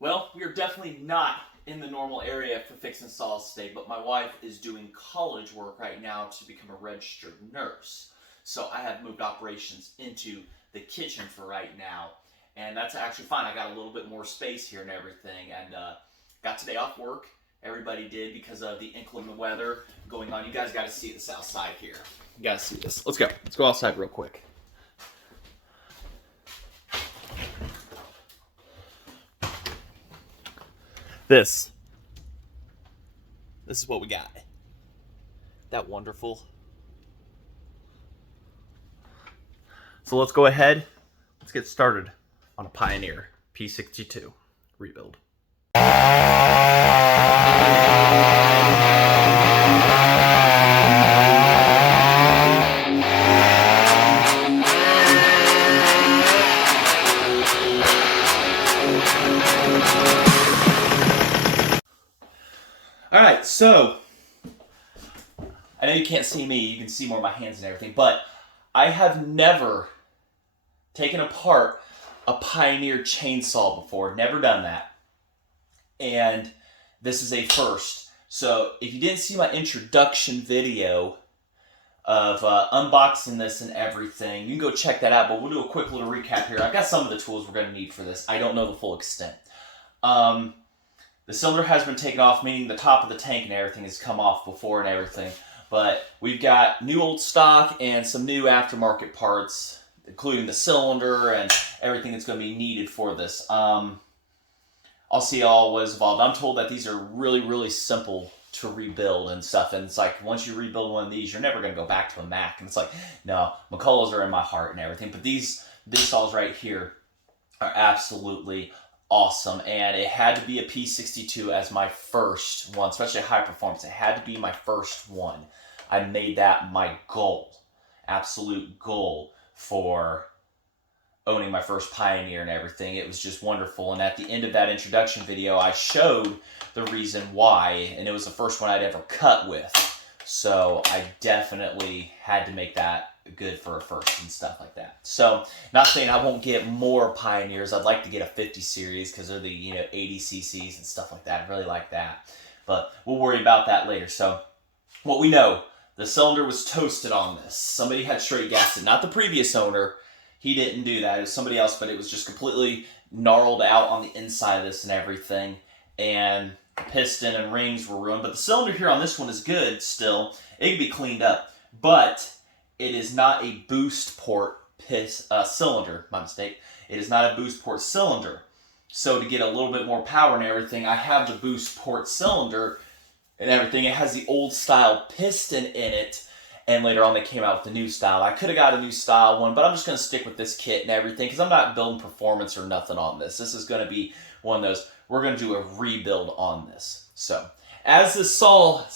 Well, we are definitely not in the normal area for fixing saws today, but my wife is doing college work right now to become a registered nurse. So I have moved operations into the kitchen for right now, and that's actually fine. I got a little bit more space here and everything, and got today off work. Everybody did because of the inclement weather going on. You guys got to see this outside here. You got to see this. Let's go. Let's go outside real quick. This is what we got. That wonderful. So let's go ahead. Let's get started on a Pioneer P62 rebuild. All right, so I know you can't see me, you can see more of my hands and everything, but I have never taken apart a Pioneer chainsaw before, never done that. And this is a first. So if you didn't see my introduction video of unboxing this and everything, you can go check that out, but we'll do a quick little recap here. I've got some of the tools we're going to need for this. I don't know the full extent. The cylinder has been taken off, meaning the top of the tank and everything has come off before and everything. But we've got new old stock and some new aftermarket parts, including the cylinder and everything that's going to be needed for this. I'll see all what is involved. I'm told that these are really, really simple to rebuild and stuff. And it's like, once you rebuild one of these, you're never going to go back to a Mac. And it's like, no, McCulloughs are in my heart and everything. But these saws right here are absolutely awesome, and it had to be a P62 as my first one, especially high performance. It had to be my first one. I made that my goal, absolute goal for owning my first Pioneer and everything. It was just wonderful, and at the end of that introduction video, I showed the reason why, and it was the first one I'd ever cut with. So I definitely had to make that good for a first and stuff like that. So not saying I won't get more Pioneers. I'd like to get a 50 series because they're the 80 cc's and stuff like that. I really like that, but we'll worry about that later. So what we know, the cylinder was toasted on this. Somebody had straight gassed it, not the previous owner. He didn't do that. It was somebody else, but it was just completely gnarled out on the inside of this and everything. And the piston and rings were ruined, but the cylinder here on this one is good still. It can be cleaned up, but it is not a boost port cylinder. My mistake. It is not a boost port cylinder. So to get a little bit more power and everything, I have the boost port cylinder and everything. It has the old style piston in it, and later on they came out with the new style. I could have got a new style one, but I'm just going to stick with this kit and everything because I'm not building performance or nothing on this. This is going to be one of those, we're going to do a rebuild on this. So as this saw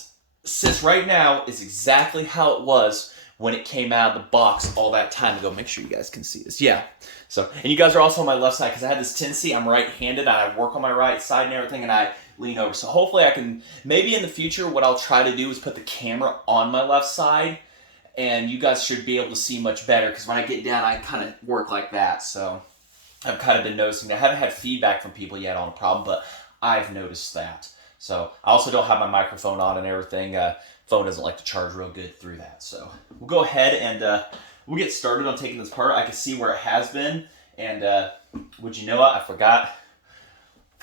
sits right now is exactly how it was when it came out of the box all that time ago. Make sure you guys can see this. Yeah. So, and you guys are also on my left side because I had this tendency, I'm right-handed, and I work on my right side and everything, and I lean over. So hopefully I can, maybe in the future, what I'll try to do is put the camera on my left side, and you guys should be able to see much better because when I get down, I kind of work like that. So I've kind of been noticing that. I haven't had feedback from people yet on the problem, but I've noticed that. So I also don't have my microphone on and everything. Phone doesn't like to charge real good through that. So we'll go ahead and we'll get started on taking this apart. I can see where it has been, and would you know what? I forgot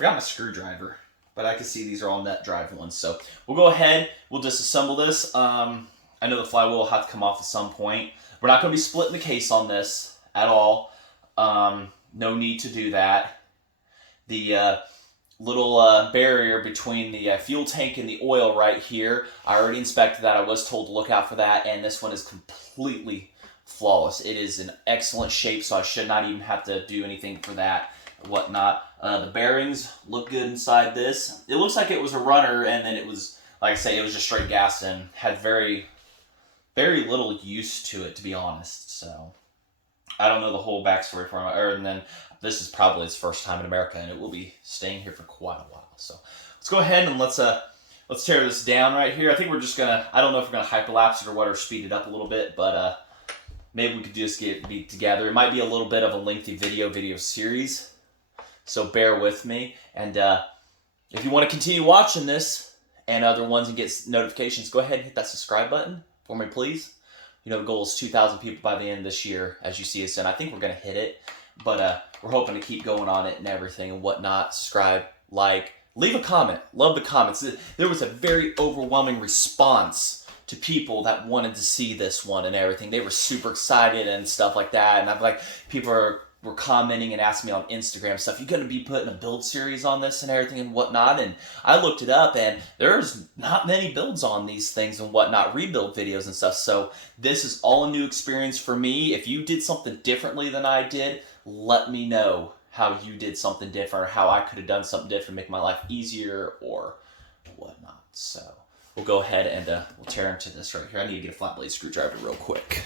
my screwdriver, but I can see these are all net drive ones. So we'll go ahead, we'll disassemble this. I know the flywheel will have to come off at some point. We're not going to be splitting the case on this at all. No need to do that. The little barrier between the fuel tank and the oil right here, I already inspected that. I was told to look out for that, and this one is completely flawless. It is in excellent shape, so I should not even have to do anything for that and whatnot. The bearings look good inside this. It looks like it was a runner, and then it was, like I say, it was just straight gas and had very, very little use to it, to be honest. So I don't know the whole backstory for it, and then this is probably its first time in America, and it will be staying here for quite a while. So let's go ahead and let's tear this down right here. I think we're just gonna, I don't know if we're gonna hyperlapse it or what, or speed it up a little bit, but maybe we could just be together. It might be a little bit of a lengthy video series. So bear with me. And if you want to continue watching this and other ones and get notifications, go ahead and hit that subscribe button for me, please. You know, the goal is 2,000 people by the end of this year, as you see us, and I think we're going to hit it. But we're hoping to keep going on it and everything and whatnot. Subscribe, like, leave a comment. Love the comments. There was a very overwhelming response to people that wanted to see this one and everything. They were super excited and stuff like that. And I'm like, people were commenting and asking me on Instagram stuff, you going to be putting a build series on this and everything and whatnot? And I looked it up, and there's not many builds on these things and whatnot, rebuild videos and stuff. So this is all a new experience for me. If you did something differently than I did, let me know how you did something different, or how I could have done something different, make my life easier or whatnot. So we'll go ahead and we'll tear into this right here. I need to get a flat blade screwdriver real quick.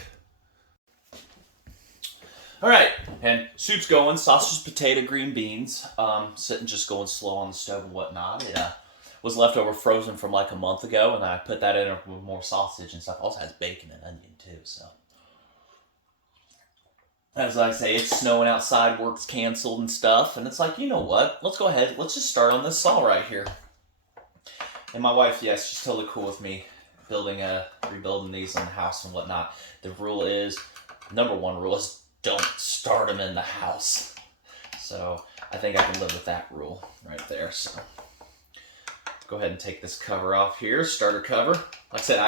All right, and soup's going, sausage, potato, green beans, sitting just going slow on the stove and whatnot. It was leftover frozen from like a month ago, and I put that in with more sausage and stuff. Also has bacon and onion too, so. As I say, it's snowing outside, work's canceled and stuff, and it's like, you know what? Let's go ahead, let's just start on this saw right here. And my wife, yes, she's totally cool with me rebuilding these in the house and whatnot. The rule is, number one rule is, don't start them in the house. So I think I can live with that rule right there. So go ahead and take this cover off here, starter cover. Like I said,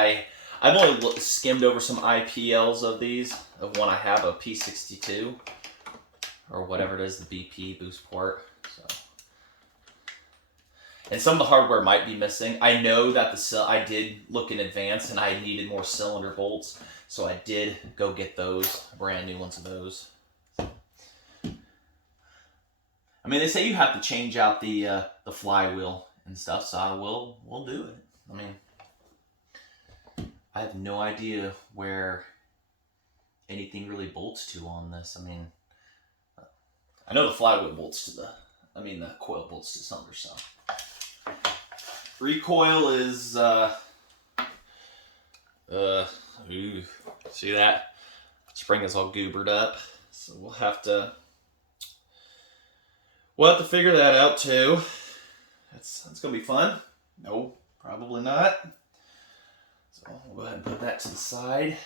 I've only skimmed over some IPLs of these. Of one I have, a P62 or whatever it is, the BP boost port. So, and some of the hardware might be missing. I know that I did look in advance and I needed more cylinder bolts. So I did go get those, brand new ones of those. I mean, they say you have to change out the flywheel and stuff, so we'll do it. I mean, I have no idea where anything really bolts to on this. I mean, I know the flywheel bolts to the coil bolts to cylinder, so. Recoil is, ooh, see that? Spring is all goobered up, so we'll have to figure that out too. That's gonna be fun. No, probably not. So we'll go ahead and put that to the side.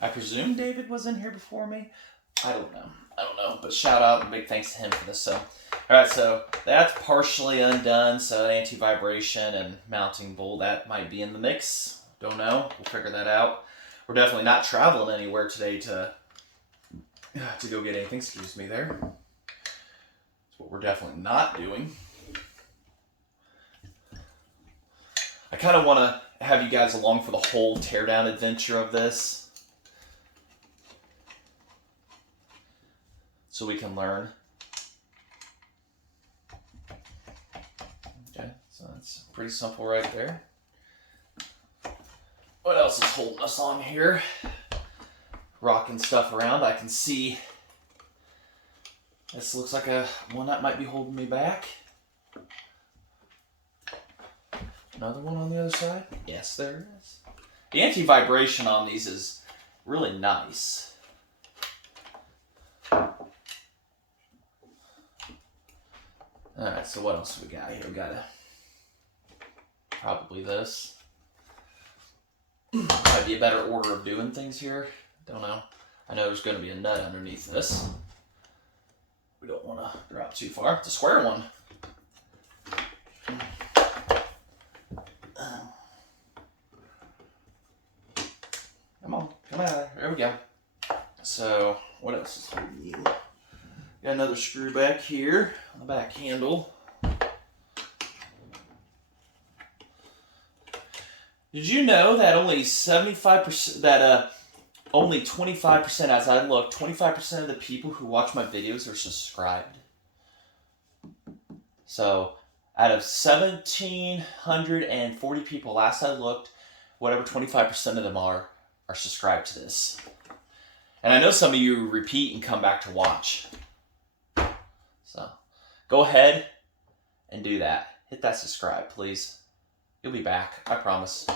I presume David was in here before me. I don't know, but shout out and big thanks to him for this. So, all right, so that's partially undone. So anti-vibration and mounting bolt, that might be in the mix. Don't know. We'll figure that out. We're definitely not traveling anywhere today to go get anything. Excuse me there. That's what we're definitely not doing. I kind of want to have you guys along for the whole teardown adventure of this, so we can learn. Okay, so that's pretty simple right there. What else is holding us on here? Rocking stuff around. I can see this looks like one that might be holding me back. Another one on the other side. Yes, there is. The anti-vibration on these is really nice. Alright, so what else do we got here? We got probably this. Might be a better order of doing things here. Don't know. I know there's going to be a nut underneath this. We don't want to drop too far. It's a square one. Come on. Come out of there. There we go. So, what else is holding you? Got another screw back here on the back handle. Did you know that only 75%, only 25%, as I look, 25% of the people who watch my videos are subscribed? So, out of 1,740 people, last I looked, whatever 25% of them are subscribed to this. And I know some of you repeat and come back to watch. So, go ahead and do that. Hit that subscribe, please. You'll be back, I promise.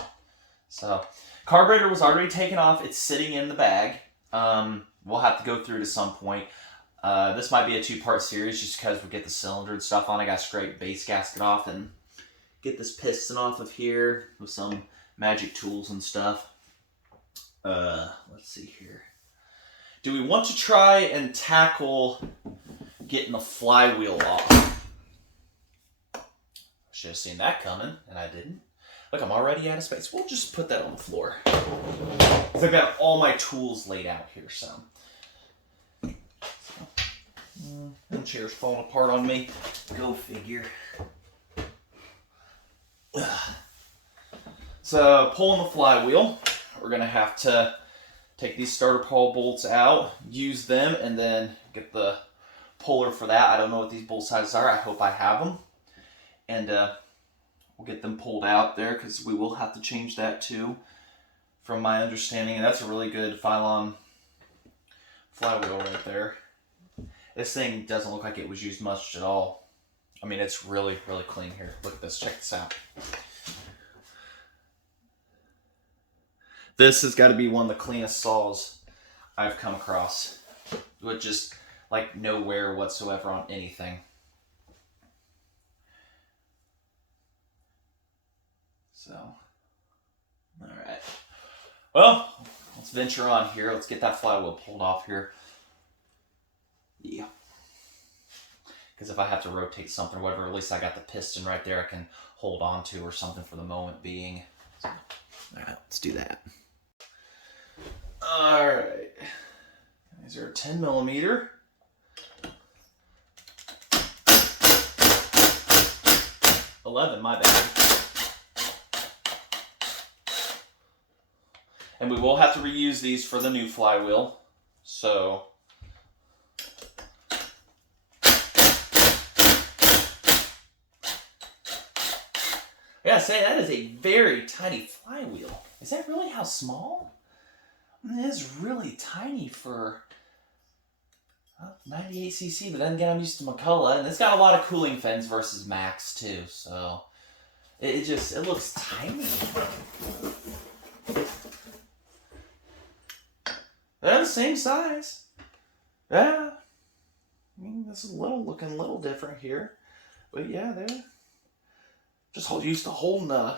So, carburetor was already taken off. It's sitting in the bag. we'll have to go through to some point. This might be a 2-part series just because we get the cylinder and stuff on. I got to scrape base gasket off and get this piston off of here with some magic tools and stuff. Let's see here. Do we want to try and tackle getting the flywheel off? Should have seen that coming, and I didn't. Look, I'm already out of space. We'll just put that on the floor. I've got all my tools laid out here, so. The chair's falling apart on me. Go figure. So, pulling the flywheel, we're going to have to take these starter pawl bolts out, use them, and then get the puller for that. I don't know what these bolt sizes are. I hope I have them. And we'll get them pulled out there because we will have to change that too, from my understanding. And that's a really good Phylon flywheel right there. This thing doesn't look like it was used much at all. I mean, it's really, really clean here. Look at this. Check this out. This has got to be one of the cleanest saws I've come across, with just like no wear whatsoever on anything. So, all right. Well, let's venture on here. Let's get that flywheel pulled off here. Yeah. Because if I have to rotate something or whatever, at least I got the piston right there I can hold on to or something for the moment being. So, all right, let's do that. All right. Is there a 10 millimeter? My bad. And we will have to reuse these for the new flywheel. So I gotta say, that is a very tiny flywheel. Is that really how small? It is really tiny for 98cc, but then again, I'm used to McCullough, and it's got a lot of cooling fins versus Max too, so it looks tiny. They're the same size. Yeah. I mean, this is looking a little different here, but yeah, they're just used to holding a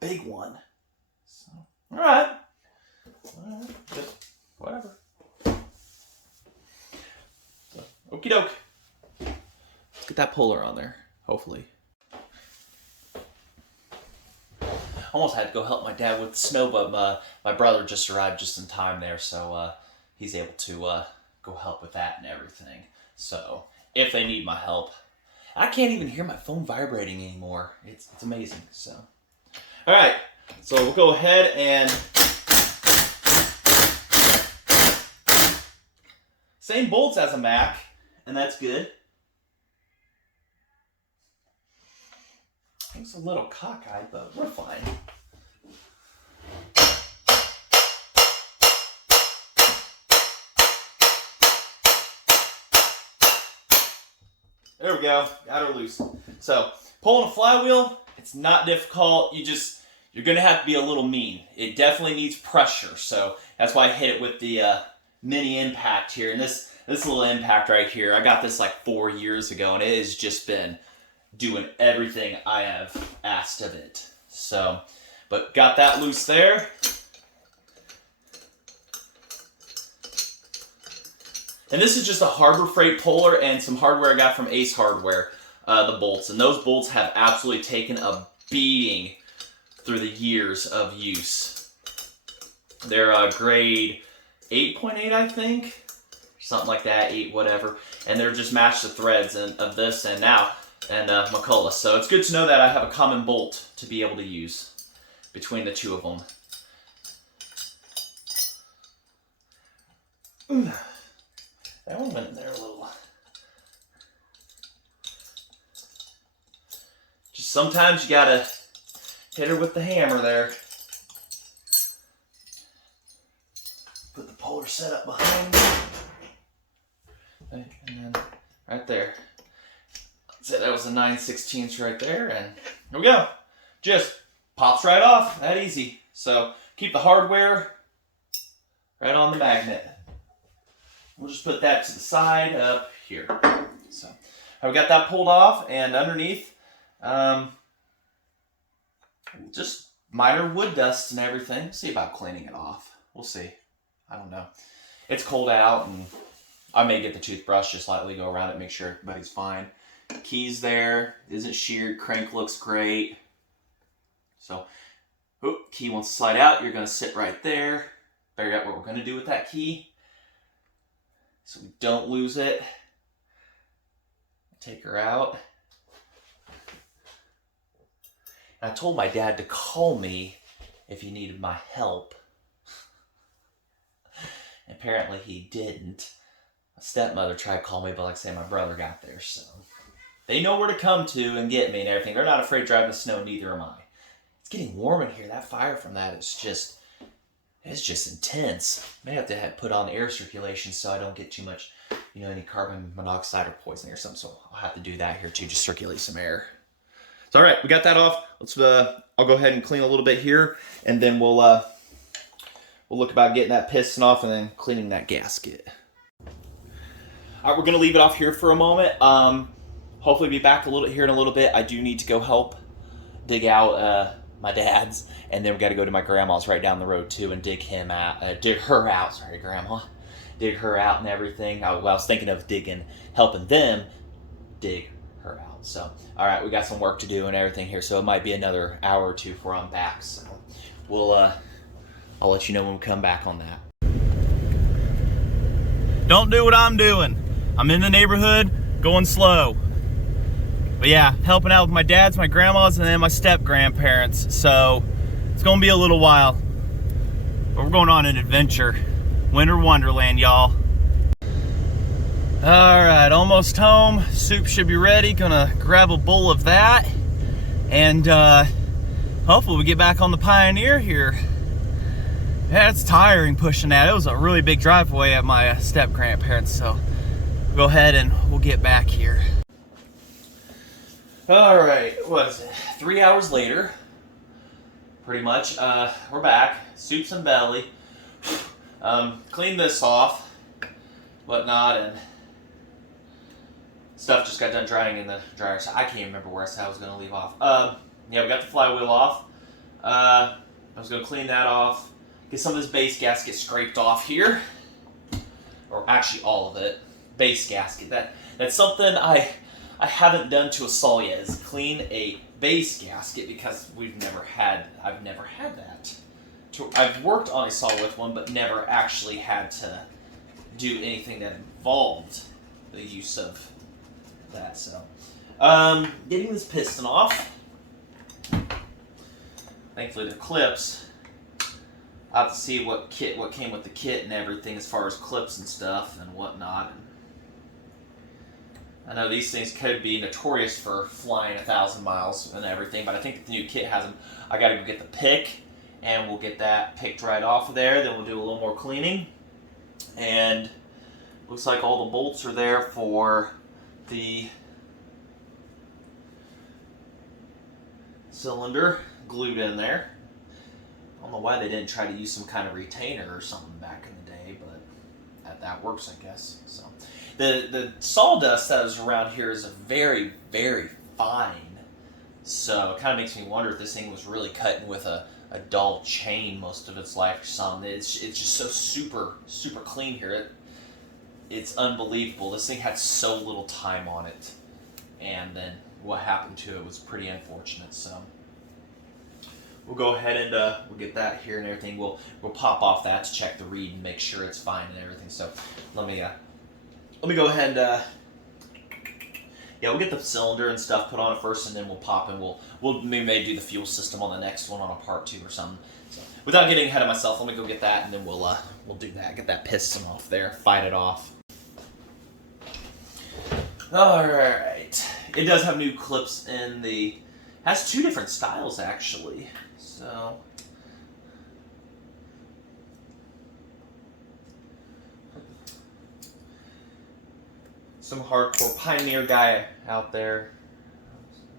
big one. So, all right. Just whatever. So, okie doke. Let's get that puller on there, hopefully. Almost had to go help my dad with the snow, but my brother just arrived just in time there, so he's able to go help with that and everything. So, if they need my help. I can't even hear my phone vibrating anymore. It's amazing. So, all right. So we'll go ahead and same bolts as a Mac, and that's good. It's a little cockeyed, but we're fine. There we go, got her loose. So, pulling a flywheel, it's not difficult. You're gonna have to be a little mean. It definitely needs pressure, so that's why I hit it with the mini impact here. And this little impact right here, I got this like 4 years ago, and it has just been doing everything I have asked of it. So, but got that loose there. And this is just a Harbor Freight puller and some hardware I got from Ace Hardware, the bolts. And those bolts have absolutely taken a beating through the years of use. They're grade 8.8, I think. Something like that, 8 whatever. And they're just matched the threads of this and McCullough. So it's good to know that I have a common bolt to be able to use between the two of them. That one went in there a little. Just sometimes you gotta hit her with the hammer there. Put the puller set up behind me. And then right there. So that was a 9/16 right there, and here we go. Just pops right off, that easy. So keep the hardware right on the magnet. We'll just put that to the side up here. So I've got that pulled off, and underneath, just minor wood dust and everything. See about cleaning it off. We'll see. I don't know. It's cold out, and I may get the toothbrush, just lightly go around it, make sure everybody's fine. Key's there, isn't sheared, crank looks great. So, key wants to slide out, you're gonna sit right there. Figure out what we're gonna do with that key, so we don't lose it. Take her out. And I told my dad to call me if he needed my help. Apparently he didn't. My stepmother tried to call me, but like I say, my brother got there, so they know where to come to and get me and everything. They're not afraid driving the snow, neither am I. It's getting warm in here. That fire from that is just, it's just intense. May have to put on air circulation so I don't get too much, any carbon monoxide or poisoning or something. So I'll have to do that here too, just circulate some air. So all right, we got that off. Let's I'll go ahead and clean a little bit here, and then we'll look about getting that piston off and then cleaning that gasket. All right, we're gonna leave it off here for a moment. Hopefully be back here in a little bit. I do need to go help dig out my dad's, and then we got to go to my grandma's right down the road too and dig her out. Sorry, Grandma. Dig her out and everything. I was thinking of helping them dig her out. So, all right, we got some work to do and everything here. So it might be another hour or two before I'm back. So I'll let you know when we come back on that. Don't do what I'm doing. I'm in the neighborhood, going slow. But yeah, helping out with my dad's, my grandma's, and then my step-grandparents. So it's gonna be a little while. But we're going on an adventure. Winter Wonderland, y'all. All right, almost home. Soup should be ready. Gonna grab a bowl of that. And hopefully we get back on the Pioneer here. Yeah, it's tiring pushing that. It was a really big driveway at my step-grandparents, so we'll go ahead and we'll get back here. All right, what is it? 3 hours later, pretty much. We're back. Soup's and belly. Cleaned this off, whatnot, and stuff just got done drying in the dryer, so I can't remember where I said I was going to leave off. Yeah, we got the flywheel off. I was going to clean that off. Get some of this base gasket scraped off here, or actually all of it. Base gasket. That's something I haven't done to a saw yet, is clean a base gasket, because I've never had that. I've worked on a saw with one, but never actually had to do anything that involved the use of that. So, getting this piston off. Thankfully, the clips. I'll have to see what came with the kit and everything as far as clips and stuff and whatnot. And I know these things could be notorious for flying 1,000 miles and everything, but I think the new kit has them. I got to go get the pick, and we'll get that picked right off of there. Then we'll do a little more cleaning. And looks like all the bolts are there for the cylinder glued in there. I don't know why they didn't try to use some kind of retainer or something back in the day, but that works, I guess. So the sawdust that is around here is a very, very fine. So it kind of makes me wonder if this thing was really cutting with a dull chain most of its life or something. It's just so super, super clean here. It's unbelievable. This thing had so little time on it, and then what happened to it was pretty unfortunate. So we'll go ahead and we'll get that here and everything. We'll pop off that to check the read and make sure it's fine and everything. So let me go ahead and we'll get the cylinder and stuff put on it first, and then we'll pop and we may do the fuel system on the next one on a part 2 or something. So without getting ahead of myself, let me go get that, and then we'll do that. Get that piston off there, fight it off. All right, it does have new clips in the. Has 2 different styles actually. So some hardcore Pioneer guy out there.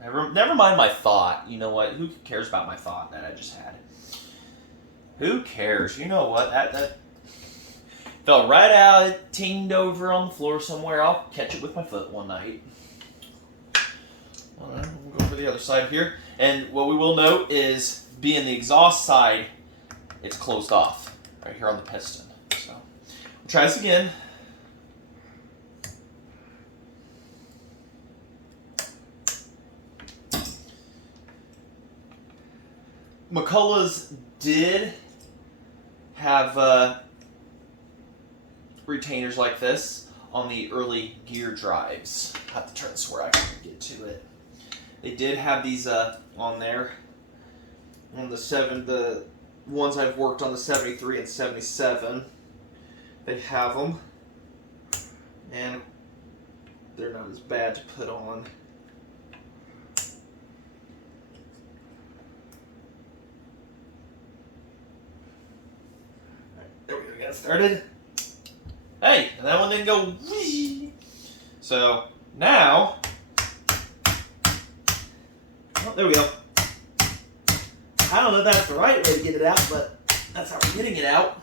Never mind my thought. You know what? Who cares about my thought that I just had? Who cares? You know what? Fell right out, it tinged over on the floor somewhere. I'll catch it with my foot one night. All right, we'll go over the other side here. And what we will note is, being the exhaust side, it's closed off right here on the piston. So we'll try this again. McCullough's did have retainers like this on the early gear drives. I have to turn this where I can get to it. They did have these on there on the ones I've worked on, the 73 and 77. They have them, and they're not as bad to put on. There we go, got it started. Hey, and that one didn't go whee. So now, oh, there we go. I don't know if that's the right way to get it out, but that's how we're getting it out.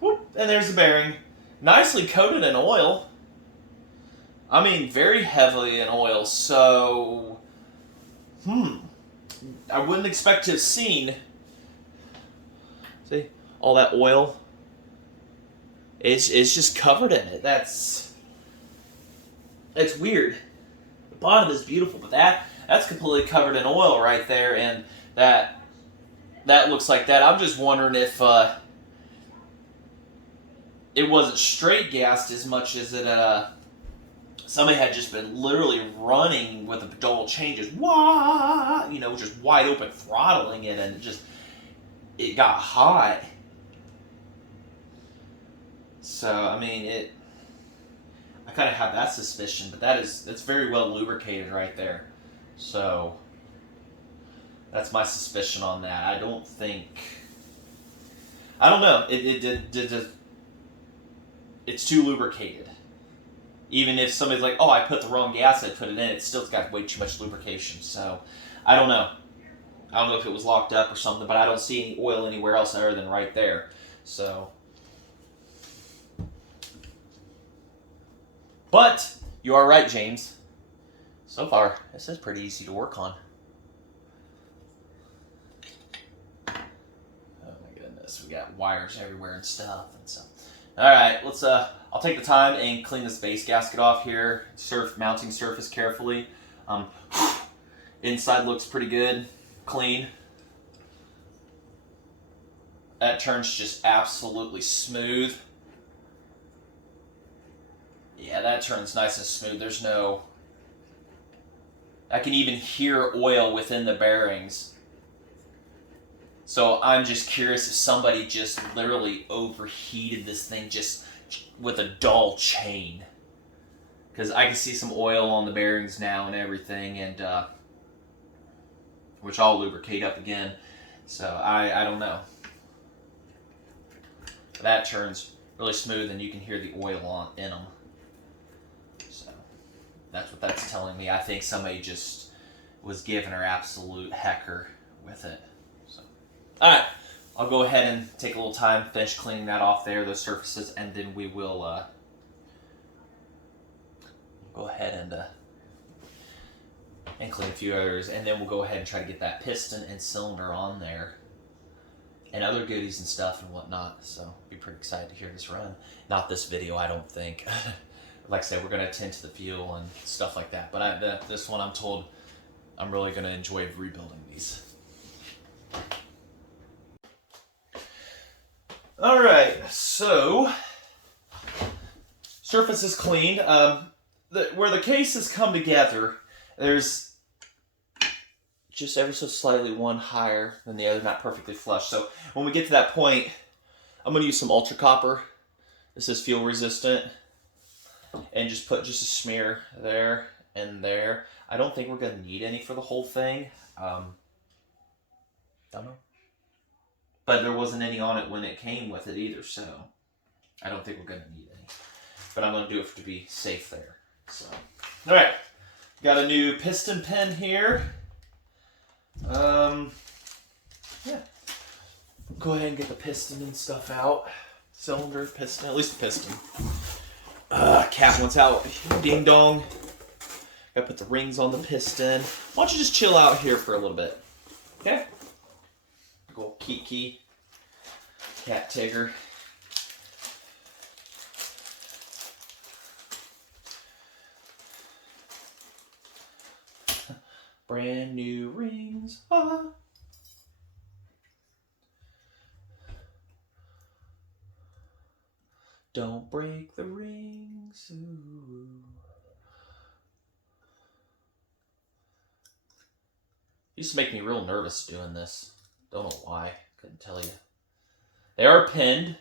Whoop, and there's the bearing. Nicely coated in oil. I mean, very heavily in oil, so I wouldn't expect to have seen, see, all that oil. It's just covered in it. That's weird. The bottom is beautiful, but that's completely covered in oil right there, and that looks like that. I'm just wondering if it wasn't straight gassed as much as it somebody had just been literally running with the dull changes, wah, just wide open throttling it, and it got hot. So I mean, I kind of have that suspicion, but that's very well lubricated right there. So that's my suspicion on that. I don't know. It's too lubricated. Even if somebody's like, oh, I put the wrong gas, I put it in, it's still got way too much lubrication. So I don't know. I don't know if it was locked up or something, but I don't see any oil anywhere else other than right there. So, but you are right, James. So far, this is pretty easy to work on. Oh my goodness, we got wires everywhere and stuff and so. All right, let's. I'll take the time and clean this base gasket off here. Mounting surface carefully. Inside looks pretty good, clean. That turns just absolutely smooth. Yeah, that turns nice and smooth. There's no. I can even hear oil within the bearings. So I'm just curious if somebody just literally overheated this thing just with a dull chain. Because I can see some oil on the bearings now and everything, and which I'll lubricate up again. So I don't know. That turns really smooth, and you can hear the oil in them. So that's what that's telling me. I think somebody just was giving her absolute hecker with it. So, all right, I'll go ahead and take a little time, finish cleaning that off there, those surfaces, and then we will go ahead and clean a few others, and then we'll go ahead and try to get that piston and cylinder on there, and other goodies and stuff and whatnot. So be pretty excited to hear this run. Not this video, I don't think. Like I said, we're going to attend to the fuel and stuff like that. But this one, I'm told I'm really going to enjoy rebuilding these. All right, so surface is cleaned. Where the cases come together, there's just ever so slightly one higher than the other, not perfectly flush. So when we get to that point, I'm going to use some ultra copper. This is fuel resistant, and just put just a smear there and there. I don't think we're going to need any for the whole thing. Don't know. But there wasn't any on it when it came with it either, so I don't think we're going to need any. But I'm going to do it to be safe there. So, all right, got a new piston pin here. Yeah, go ahead and get the piston and stuff out. cylinder, piston, at least the piston. Cap wants out. Ding dong. Gotta put the rings on the piston. Why don't you just chill out here for a little bit? Okay? Go Kiki. Cat Tigger. Brand new rings. Ah. Don't break the rings. Ooh. Used to make me real nervous doing this. Don't know why. Couldn't tell you. They are pinned,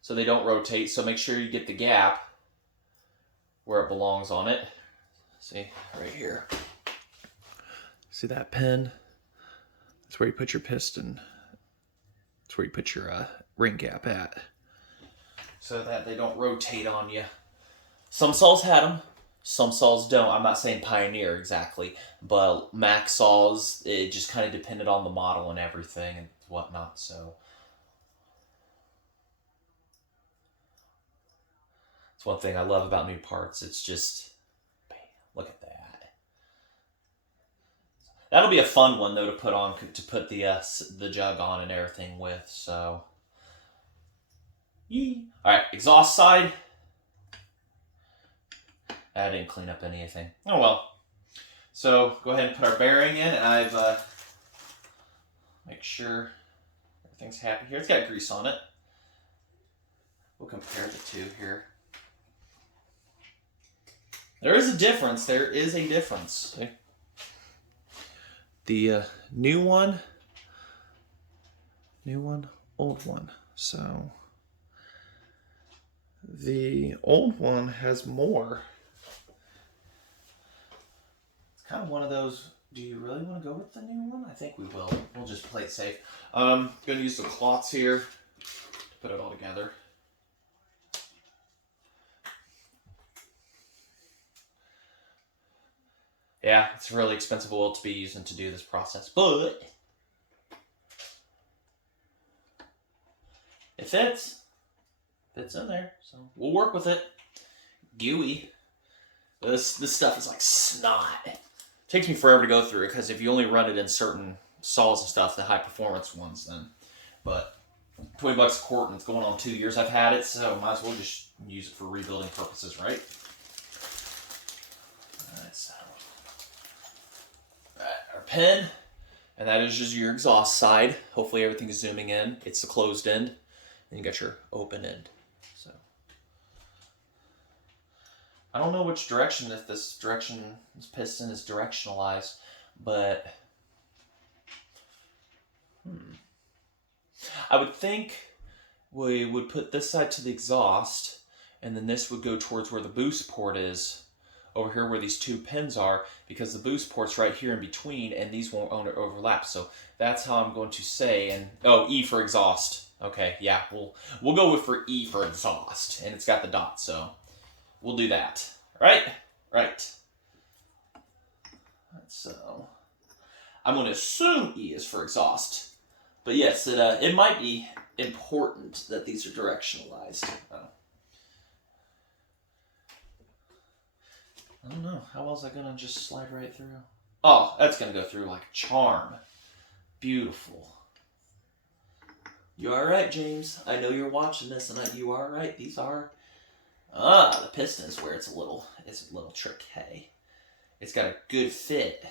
so they don't rotate. So make sure you get the gap where it belongs on it. See, right here. See that pin? That's where you put your piston. That's where you put your ring gap at. So that they don't rotate on you. Some saws had them. Some saws don't. I'm not saying Pioneer exactly, but Mac saws, it just kind of depended on the model and everything and whatnot. So it's one thing I love about new parts. It's just, bam, look at that. That'll be a fun one though to put on, to put the jug on and everything with. So, yee. All right, exhaust side. I didn't clean up anything. Oh well. So go ahead and put our bearing in, and I've make sure everything's happy here. It's got grease on it. We'll compare the two here. There is a difference. There is a difference. The new one, old one. So the old one has more. Kind of one of those, do you really want to go with the new one? I think we will. We'll just play it safe. I'm going to use the cloths here to put it all together. Yeah, it's really expensive oil to be using to do this process, but it fits. Fits in there, so we'll work with it. Gooey. This stuff is like snot. Takes me forever to go through it because if you only run it in certain saws and stuff, the high performance ones, then. But $20 a quart, and it's going on 2 years I've had it, so might as well just use it for rebuilding purposes, right? Alright, so our pin, and that is just your exhaust side. Hopefully everything is zooming in. It's the closed end, and you got your open end. So I don't know which direction, if this piston is directionalized, but I would think we would put this side to the exhaust, and then this would go towards where the boost port is, over here where these two pins are, because the boost port's right here in between, and these won't overlap. So that's how I'm going to say, and oh, E for exhaust. Okay, yeah, we'll go with for E for exhaust, and it's got the dot, so we'll do that. Right? Right. So I'm going to assume E is for exhaust. But yes, it might be important that these are directionalized. I don't know. How well is that going to just slide right through? Oh, that's going to go through like a charm. Beautiful. You all right, James? I know you're watching this, and you are right. These are... the piston is where it's a little tricky. It's got a good fit.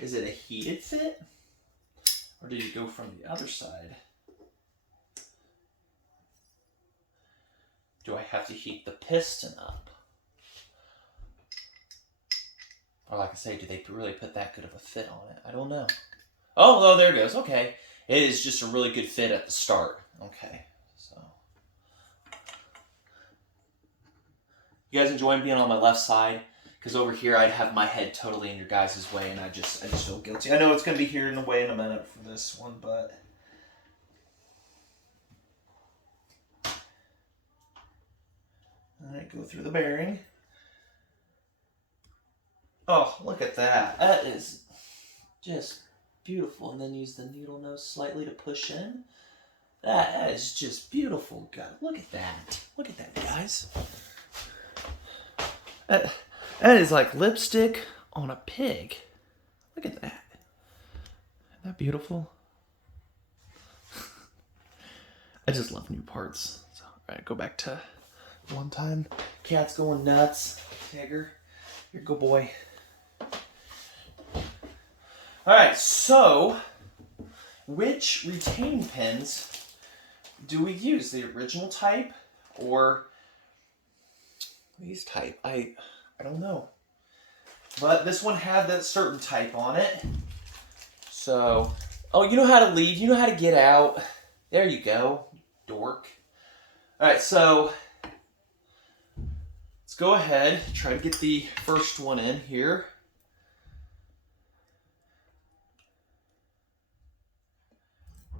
Is it a heated fit? Or did you go from the other side? Do I have to heat the piston up? Or like I say, do they really put that good of a fit on it? I don't know. Oh, there it goes. Okay. It is just a really good fit at the start. Okay. So, you guys enjoying being on my left side? Because over here I'd have my head totally in your guys' way, and I just feel guilty. I know it's going to be here in the way in a minute for this one, but... Alright, go through the bearing. Oh, look at that. That is just beautiful. And then use the needle nose slightly to push in. That is just beautiful. God, look at that. Look at that, guys. That is like lipstick on a pig. Look at that. Isn't that beautiful? I just love new parts. So, all right, go back to one time. Cat's going nuts. Tigger, you're a good boy. All right, so which retaining pins do we use? The original type or these type? I don't know. But this one had that certain type on it. So, oh, you know how to leave. You know how to get out. There you go, dork. All right, so let's go ahead. Try to get the first one in here.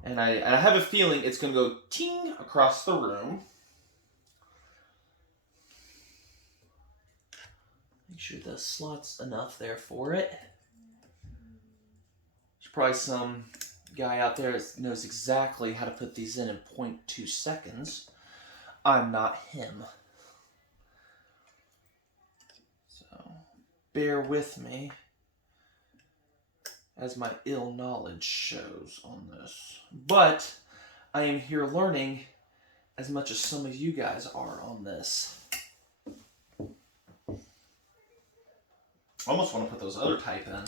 And I have a feeling it's going to go ting across the room. Make sure the slot's enough there for it. There's probably some guy out there that knows exactly how to put these in 0.2 seconds. I'm not him. So bear with me as my ill knowledge shows on this. But I am here learning as much as some of you guys are on this. I almost want to put those other type in,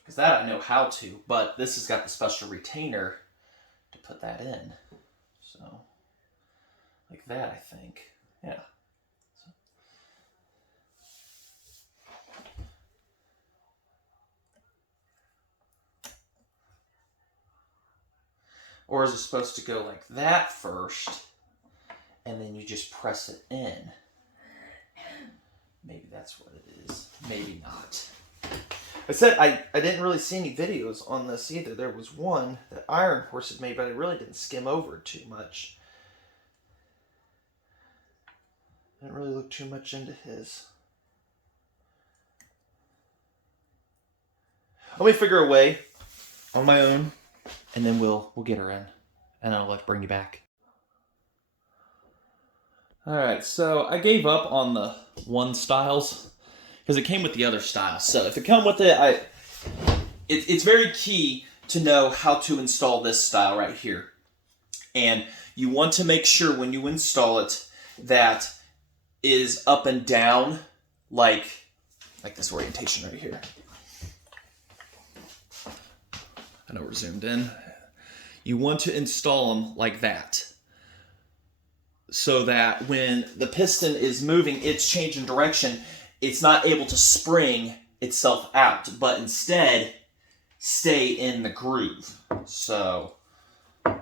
because that I know how to, but this has got the special retainer to put that in. So, like that, I think. Yeah. Or is it supposed to go like that first, and then you just press it in? Maybe that's what it is. Maybe not. I said I didn't really see any videos on this either. There was one that Iron Horse had made, but I really didn't skim over it too much. I didn't really look too much into his. Let me figure a way on my own, and then we'll get her in, and I'll bring you back. All right, so I gave up on the one styles because it came with the other styles. So if it come with it, it's very key to know how to install this style right here. And you want to make sure when you install it that is up and down like this orientation right here. I know we're zoomed in. You want to install them like that, so that when the piston is moving, it's changing direction, it's not able to spring itself out, but instead stay in the groove. So, I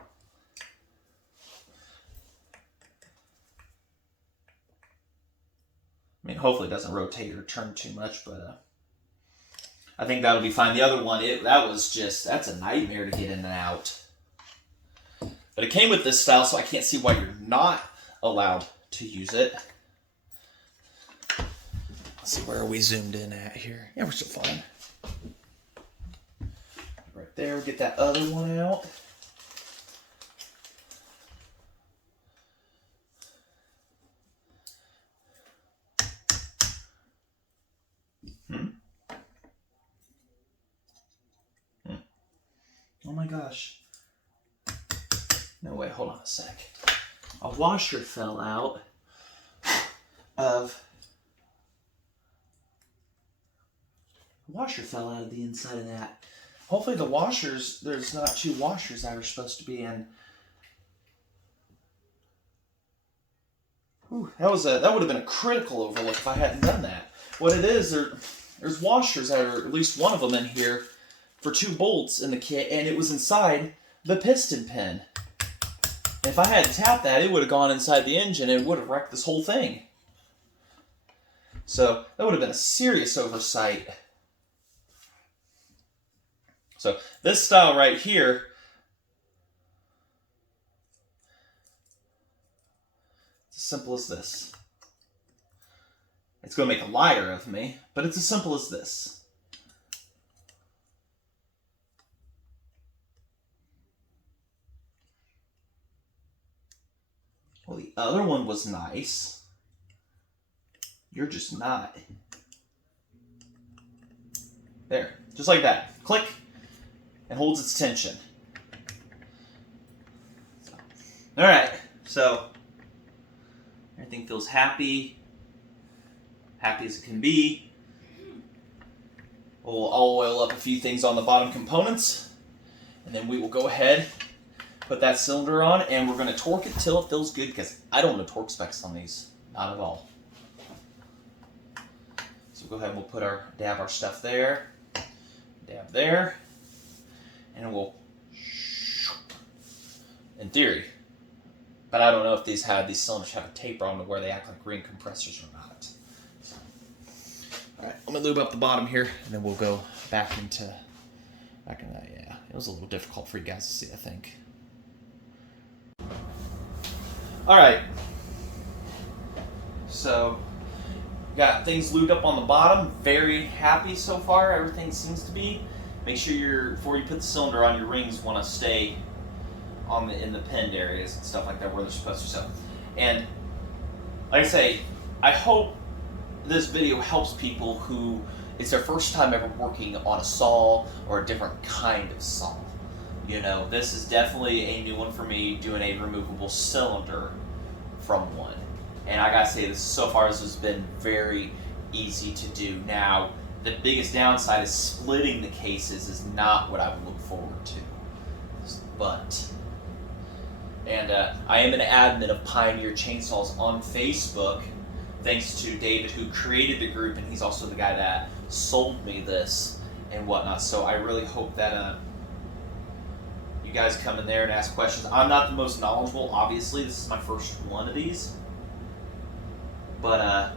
mean, hopefully it doesn't rotate or turn too much, but I think that'll be fine. The other one, that's a nightmare to get in and out. But it came with this style, so I can't see why you're not allowed to use it. Let's see, where are we zoomed in at here? Yeah, we're still fine. Right there, get that other one out. Oh my gosh. No way, hold on a sec. A washer fell out of the inside of that. Hopefully the washers, there's not two washers that are supposed to be in. Whew, that would have been a critical overlook if I hadn't done that. What it is, there's washers that are, at least one of them in here, for 2 bolts in the kit, and it was inside the piston pin. And if I hadn't tapped that, it would have gone inside the engine and it would have wrecked this whole thing. So that would have been a serious oversight. So this style right here, it's as simple as this. It's going to make a liar of me, but it's as simple as this. Well, the other one was nice. You're just not. There, just like that. Click, and holds its tension. All right, so everything feels happy as it can be. I'll oil up a few things on the bottom components, and then we will go ahead, put that cylinder on, and we're going to torque it till it feels good, because I don't know torque specs on these, not at all. So we'll go ahead and we'll dab our stuff there, dab there, and we'll, in theory, but I don't know if these cylinders have a taper on to where they act like ring compressors or not. So, all right, I'm gonna lube up the bottom here, and then we'll go back into that. Yeah, it was a little difficult for you guys to see, I think. All right, so got things lubed up on the bottom. Very happy so far. Everything seems to be. Make sure before you put the cylinder on, your rings want to stay in the pinned areas and stuff like that where they're supposed to. So, and like I say, I hope this video helps people who it's their first time ever working on a saw or a different kind of saw. You know, this is definitely a new one for me, doing a removable cylinder from one. And I gotta say, so far this has been very easy to do. Now, the biggest downside is splitting the cases is not what I would look forward to. But, and I am an admin of Pioneer Chainsaws on Facebook, thanks to David, who created the group, and he's also the guy that sold me this and whatnot. So I really hope that you guys come in there and ask questions. I'm not the most knowledgeable, obviously. This is my first one of these. But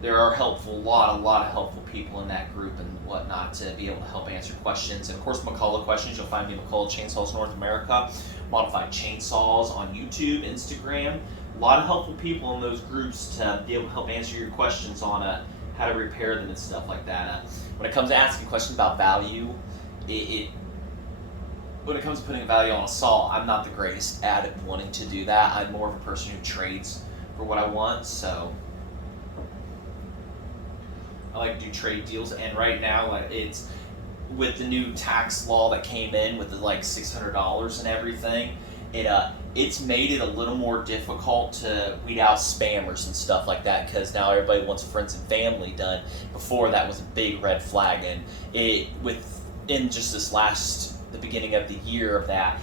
there are a lot of helpful people in that group and whatnot to be able to help answer questions. And of course, McCullough Questions, you'll find me at McCullough Chainsaws North America, Modified Chainsaws on YouTube, Instagram. A lot of helpful people in those groups to be able to help answer your questions on how to repair them and stuff like that. When it comes to asking questions about value, when it comes to putting a value on a saw, I'm not the greatest at wanting to do that. I'm more of a person who trades for what I want, so I like to do trade deals. And right now, it's with the new tax law that came in with the $600 and everything, it's made it a little more difficult to weed out spammers and stuff like that, because now everybody wants friends and family done. Before, that was a big red flag, and in just the beginning of the year of that,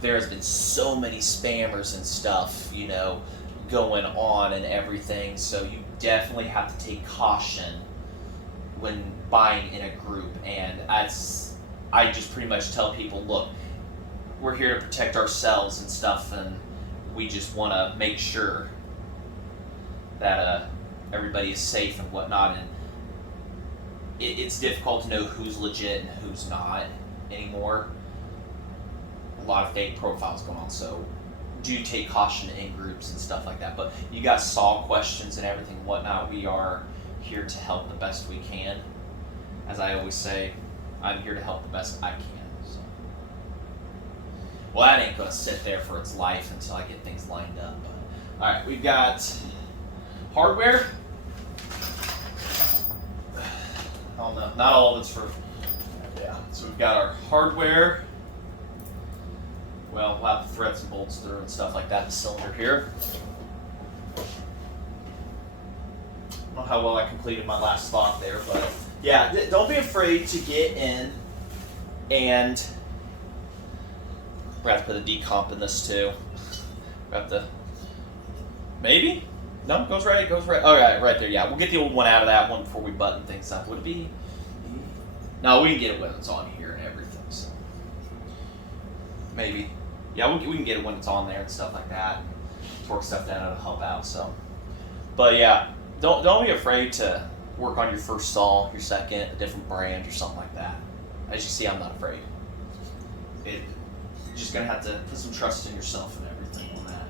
there's been so many spammers and stuff, you know, going on and everything. So you definitely have to take caution when buying in a group. And I just pretty much tell people, look, we're here to protect ourselves and stuff, and we just want to make sure that everybody is safe and whatnot. And it's difficult to know who's legit and who's not anymore. A lot of fake profiles going on, so do take caution in groups and stuff like that. But you got saw questions and everything and whatnot, we are here to help the best we can. As I always say, I'm here to help the best I can. So. Well, that ain't gonna sit there for its life until I get things lined up. All right, we've got hardware. Oh no, not all of it's for. Yeah, so we've got our hardware. Well, we'll have to thread some bolts through and stuff like that in the cylinder here. I don't know how well I completed my last thought there, but yeah, don't be afraid to get in, and we're going to have to put a decomp in this too. We have to, maybe? No, goes right. All right, right there. Yeah, we'll get the old one out of that one before we button things up. Would it be? No, we can get it when it's on here and everything. So maybe. Yeah, we can get it when it's on there and stuff like that. And torque stuff down, it'll help out. So, but yeah, don't be afraid to work on your first saw, your second, a different brand or something like that. As you see, I'm not afraid. You're just gonna have to put some trust in yourself and everything on that.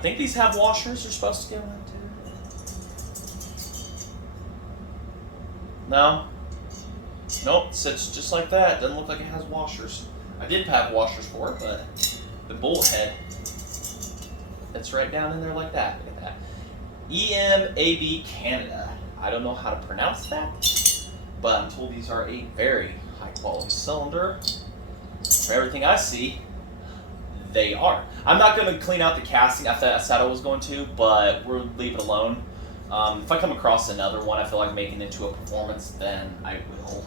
I think these have washers they're supposed to go into. No. Nope, it sits just like that. Doesn't look like it has washers. I did have washers for it, but the bolt head, it's right down in there like that. Look at that. EMAB Canada. I don't know how to pronounce that, but I'm told these are a very high quality cylinder. For everything I see, they are. I'm not going to clean out the casting. I said I was going to, but we'll leave it alone. If I come across another one I feel like making into a performance, then I will.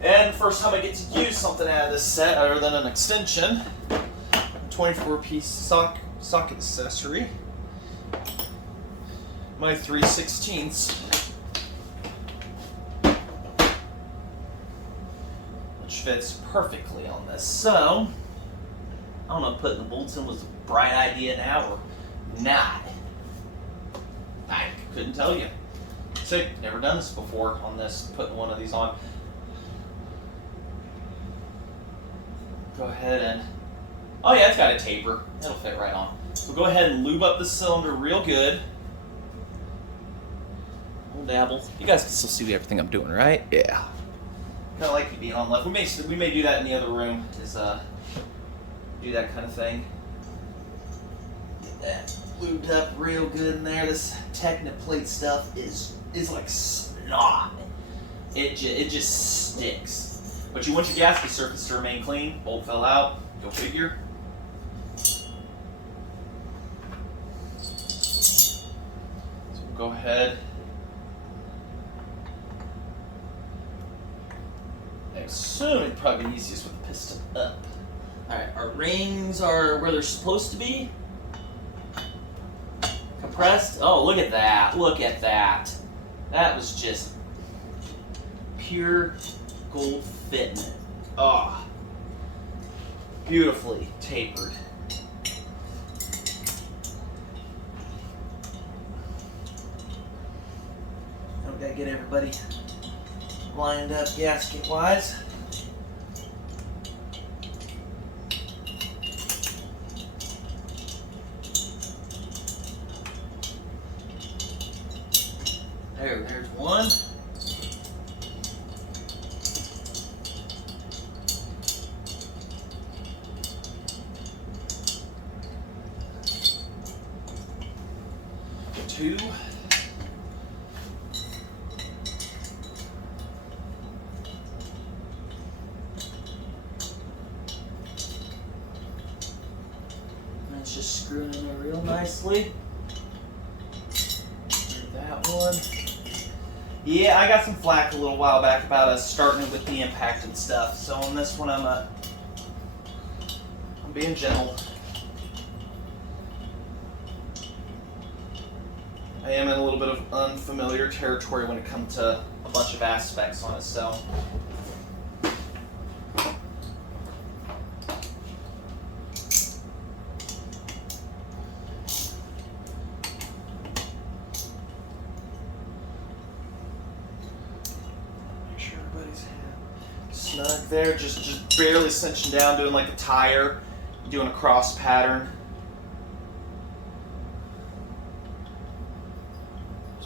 And first time I get to use something out of this set other than an extension, a 24-piece socket accessory, my 3/16, which fits perfectly on this. So, I don't know if putting the bolts in was a bright idea now or not. I couldn't tell you. Sick, never done this before on this, putting one of these on. Go ahead and, oh yeah, it's got a taper. It'll fit right on. So go ahead and lube up the cylinder real good. We'll dabble. You guys can still see everything I'm doing, right? Yeah. Kind of like being on left. We may do that in the other room, is do that kind of thing. Get that lubed up real good in there. This Technoplate stuff is like snot. It just sticks. But you want your gasket surface to remain clean. Bolt fell out. Go figure. So we'll go ahead. I assume it'd probably be easiest with the piston up. Alright, our rings are where they're supposed to be. Compressed. Oh, look at that. Look at that. That was just pure gold fitment. Oh, beautifully tapered. I've got to get everybody lined up gasket wise. There's one. Two. That's just screwing in there real nicely. There's that one. Yeah, I got some flack a little while back about us starting it with the impact and stuff. So on this one, I'm being gentle. I am in a little bit of unfamiliar territory when it comes to a bunch of aspects on it, so. Make sure everybody's snug there, just barely cinching down, doing like a tire, doing a cross pattern.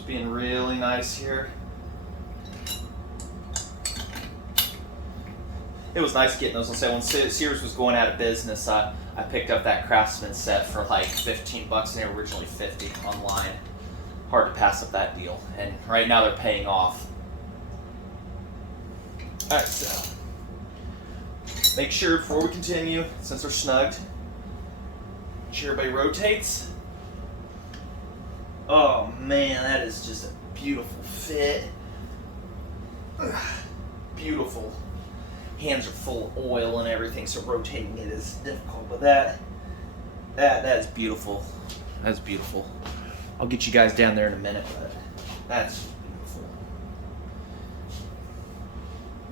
Being really nice here. It was nice getting those on sale. When Sears was going out of business, I picked up that Craftsman set for like $15 and they were originally $50 online. Hard to pass up that deal. And right now they're paying off. Alright, so make sure before we continue, since they're snugged, make sure everybody rotates. Oh man, that is just a beautiful fit. Ugh, beautiful. Hands are full of oil and everything, so rotating it is difficult. But that is beautiful. That's beautiful. I'll get you guys down there in a minute, but that's beautiful.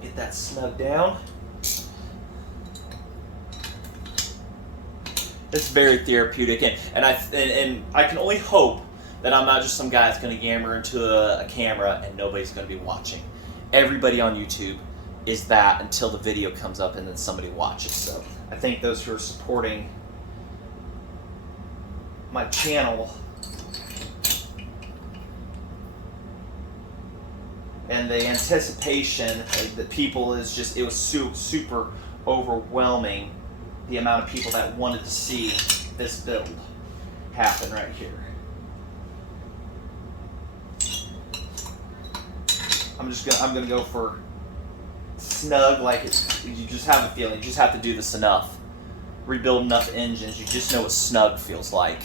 Get that snug down. It's very therapeutic, and I can only hope that I'm not just some guy that's going to yammer into a camera and nobody's going to be watching. Everybody on YouTube is that until the video comes up and then somebody watches. So I think those who are supporting my channel. And the anticipation that people is just, it was super overwhelming, the amount of people that wanted to see this build happen right here. I'm gonna go for snug, like you just have a feeling, you just have to do this enough. Rebuild enough engines, you just know what snug feels like.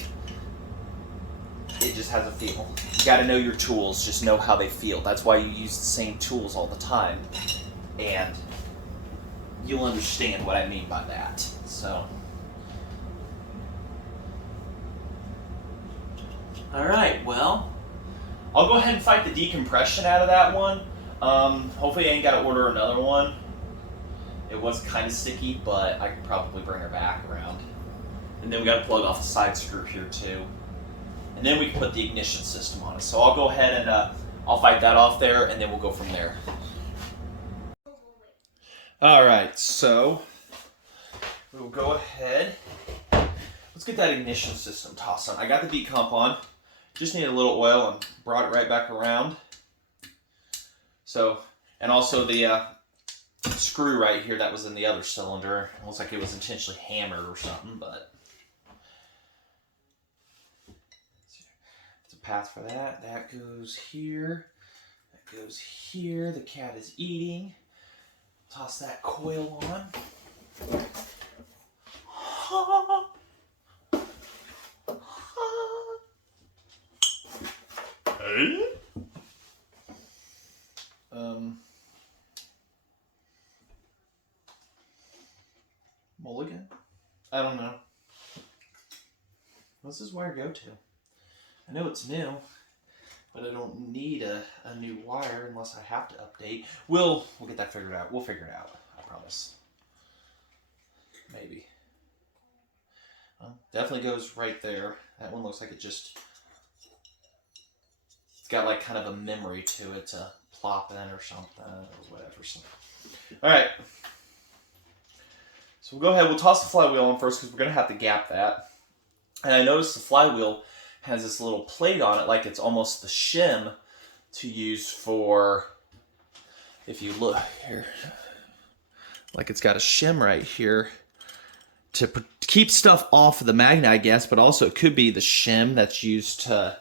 It just has a feel. You gotta know your tools, just know how they feel. That's why you use the same tools all the time. And you'll understand what I mean by that. So. Alright, well, I'll go ahead and fight the decompression out of that one. Hopefully I ain't gotta order another one. It was kind of sticky, but I could probably bring her back around. And then we gotta plug off the side screw here too. And then we can put the ignition system on it. So I'll go ahead and I'll fight that off there, and then we'll go from there. All right, so we'll go ahead. Let's get that ignition system tossed on. I got the decomp on. Just needed a little oil and brought it right back around. So, and also the screw right here that was in the other cylinder. It looks like it was intentionally hammered or something, but. Path for that. That goes here. That goes here. The cat is eating. Toss that coil on. Hey? Mulligan? I don't know. What's this wire go to? I know it's new, but I don't need a new wire unless I have to update. We'll get that figured out. We'll figure it out. I promise. Maybe. Definitely goes right there. That one looks like it's got like kind of a memory to it to plop in or something or whatever. So. All right. So we'll go ahead. We'll toss the flywheel on first because we're going to have to gap that. And I noticed the flywheel has this little plate on it, like it's almost the shim to use for, if you look here, like it's got a shim right here to keep stuff off of the magnet, I guess, but also it could be the shim that's used to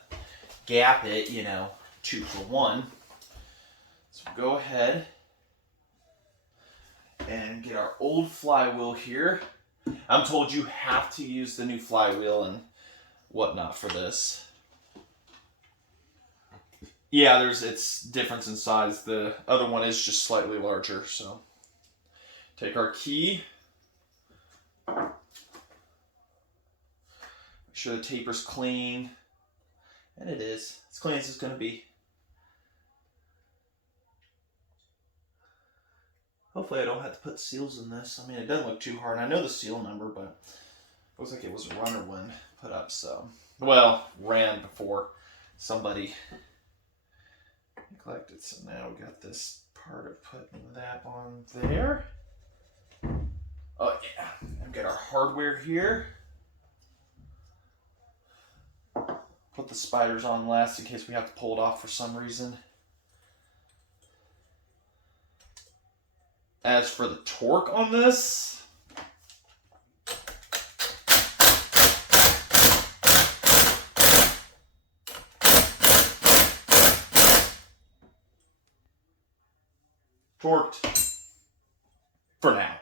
gap it, you know, 2 for 1. So go ahead and get our old flywheel here. I'm told you have to use the new flywheel and whatnot for this. Yeah, it's difference in size. The other one is just slightly larger. So take our key. Make sure the taper's clean. And it is. As clean as it's going to be. Hopefully I don't have to put seals in this. I mean, it doesn't look too hard. I know the seal number, but it looks like it was a runner one put up, so. Well, ran before somebody neglected. So now we got this part of putting that on there. Oh yeah, and get our hardware here. Put the spiders on last in case we have to pull it off for some reason. As for the torque on this, torqued for now.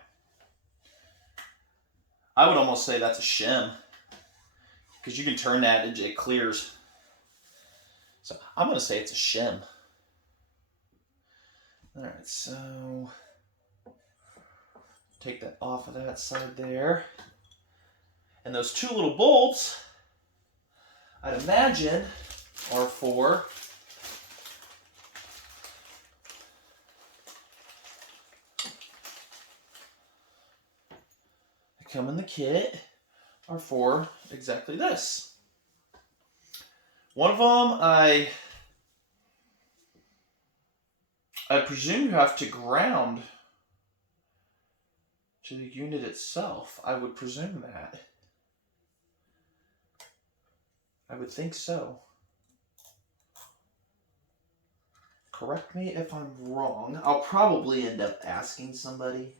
I would almost say that's a shim because you can turn that, it clears. So I'm going to say it's a shim. All right, so take that off of that side there. And those 2 little bolts, I'd imagine, are for come in the kit, are for exactly this. One of them, I presume you have to ground to the unit itself. I would presume that. I would think so. Correct me if I'm wrong. I'll probably end up asking somebody.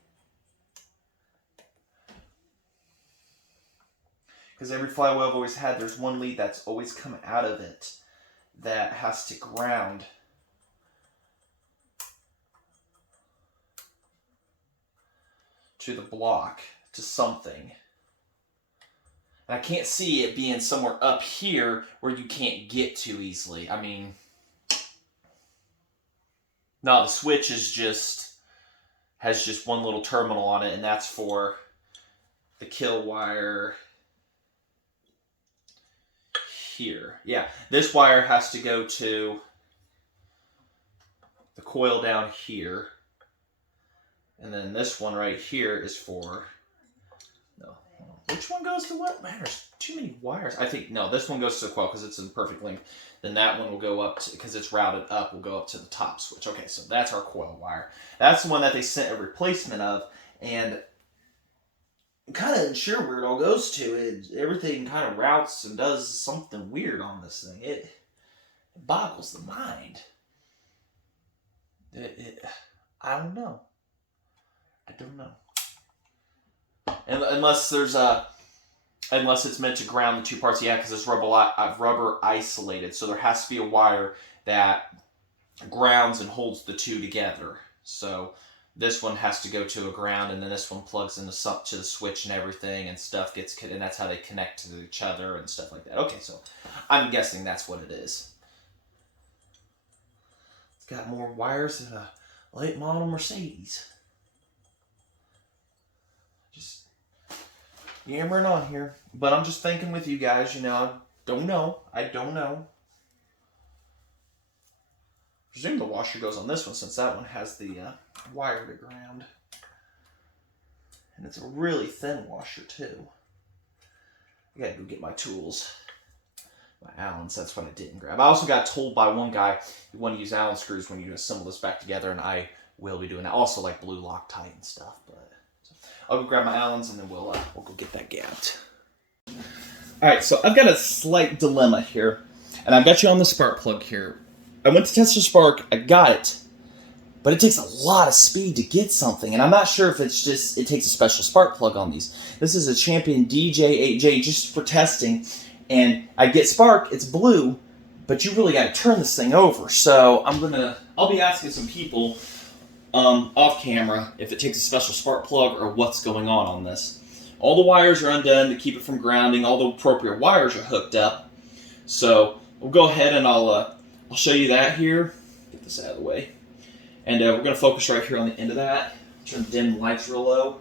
Because every flywheel I've always had, there's one lead that's always come out of it that has to ground. To the block, to something. And I can't see it being somewhere up here where you can't get to easily. I mean, no, the switch has just one little terminal on it, and that's for the kill wire here. Yeah, this wire has to go to the coil down here. And then this one right here is for, no, which one goes to what? Man, there's too many wires. I think, no, this one goes to the coil because it's in perfect length. Then that one will go up to, because it's routed up, will go up to the top switch. Okay, so that's our coil wire. That's the one that they sent a replacement of. And I'm kind of unsure where it all goes to. Everything kind of routes and does something weird on this thing. It boggles the mind. I don't know. I don't know. Unless it's meant to ground the two parts, yeah, because it's rubber isolated, so there has to be a wire that grounds and holds the two together. So this one has to go to a ground, and then this one plugs into to the switch and everything, and stuff gets, and that's how they connect to each other and stuff like that. Okay, so I'm guessing that's what it is. It's got more wires than a late model Mercedes. Just yammering on here, but I'm just thinking with you guys, you know, I don't know. I presume the washer goes on this one since that one has the wire to ground. And it's a really thin washer too. I gotta go get my tools. My Allens, that's what I didn't grab. I also got told by one guy you want to use Allen screws when you assemble this back together, and I will be doing that. Also like blue Loctite and stuff, but I'll go grab my Allens and then we'll go get that gapped. Alright, so I've got a slight dilemma here. And I've got you on the spark plug here. I went to test the spark, I got it. But it takes a lot of speed to get something. And I'm not sure if it's just, it takes a special spark plug on these. This is a Champion DJ8J just for testing. And I get spark, it's blue, but you really got to turn this thing over. So I'll be asking some people off camera if it takes a special spark plug or what's going on this. All the wires are undone to keep it from grounding. All the appropriate wires are hooked up. So we'll go ahead and I'll show you that here. Get this out of the way. And we're going to focus right here on the end of that. Turn the dim lights real low.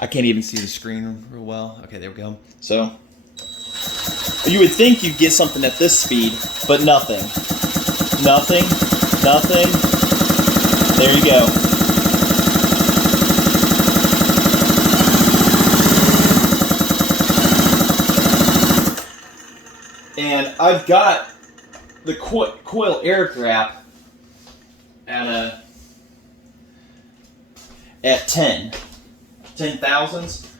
I can't even see the screen real well. Okay, there we go. So you would think you'd get something at this speed, but nothing. Nothing. Nothing. There you go. And I've got the coil air gap at 10 thousandths,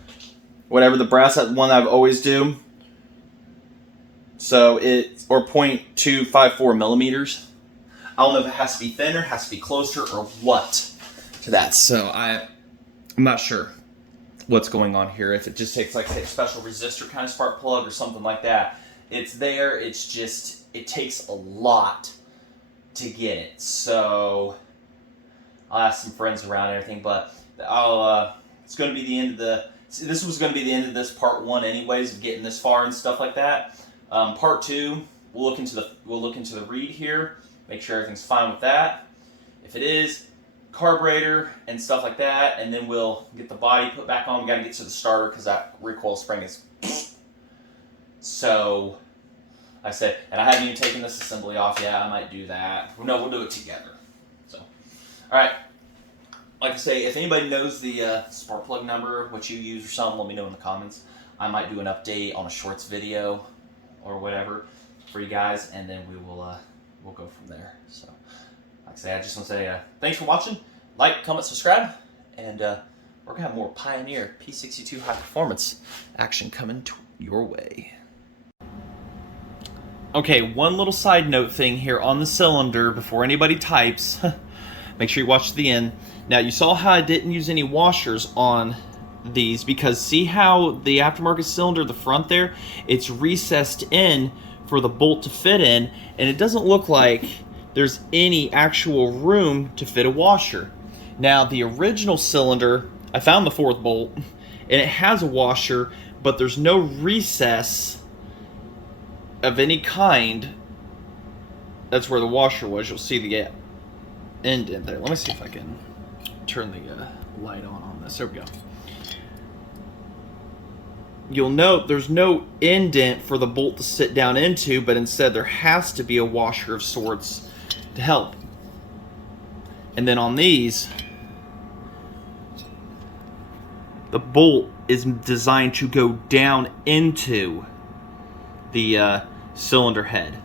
whatever the brass one I've always do. So it's, or 0.254 millimeters. I don't know if it has to be thinner, has to be closer, or what to that. So I'm not sure what's going on here. If it just takes, like, say, a special resistor kind of spark plug or something like that. It's there, it's just, it takes a lot to get it. So I'll ask some friends around and everything, but it's going to be the end of this was going to be the end of this part one anyways, of getting this far and stuff like that. Part two, we'll look into the read here. Make sure everything's fine with that. If it is, carburetor and stuff like that, and then we'll get the body put back on. We got to get to the starter because that recoil spring is. So, I said, and I haven't even taken this assembly off yet. I might do that. No, we'll do it together. So, all right. Like I say, if anybody knows the spark plug number, what you use or something, let me know in the comments. I might do an update on a shorts video or whatever for you guys, and then we'll go from there. So, like I say, I just want to say thanks for watching. Like, comment, subscribe, and we're gonna have more Pioneer P62 high performance action coming your way. Okay, one little side note thing here on the cylinder before anybody types. Make sure you watch to the end. Now, you saw how I didn't use any washers on these because see how the aftermarket cylinder, the front there, it's recessed in for the bolt to fit in, and it doesn't look like there's any actual room to fit a washer. Now, the original cylinder, I found the 4th bolt, and it has a washer, but there's no recess of any kind. That's where the washer was. You'll see the indent there. Let me see if I can turn the light on this. There we go. You'll note there's no indent for the bolt to sit down into, but instead there has to be a washer of sorts to help. And then on these, the bolt is designed to go down into the cylinder head.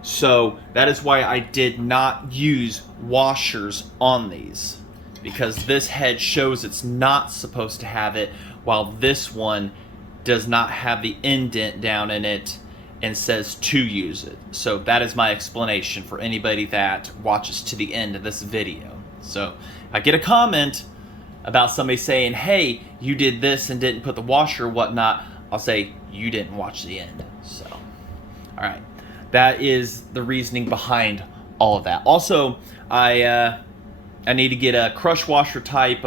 So that is why I did not use washers on these, because this head shows it's not supposed to have it, while this one does not have the indent down in it and says to use it. So that is my explanation for anybody that watches to the end of this video. So if I get a comment about somebody saying, hey, you did this and didn't put the washer or whatnot, I'll say, you didn't watch the end. So, all right. That is the reasoning behind all of that. Also, I need to get a crush washer type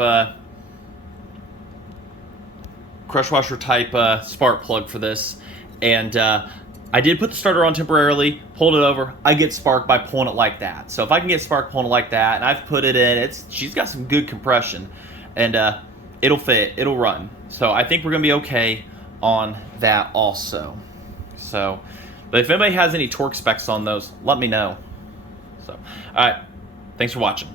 spark plug for this, and I did put the starter on temporarily, pulled it over. I get spark by pulling it like that. So if I can get spark pulling it like that, and I've put it in, she's got some good compression, and it'll fit, it'll run. So I think we're gonna be okay on that also. So, but if anybody has any torque specs on those, let me know. So, all right, thanks for watching.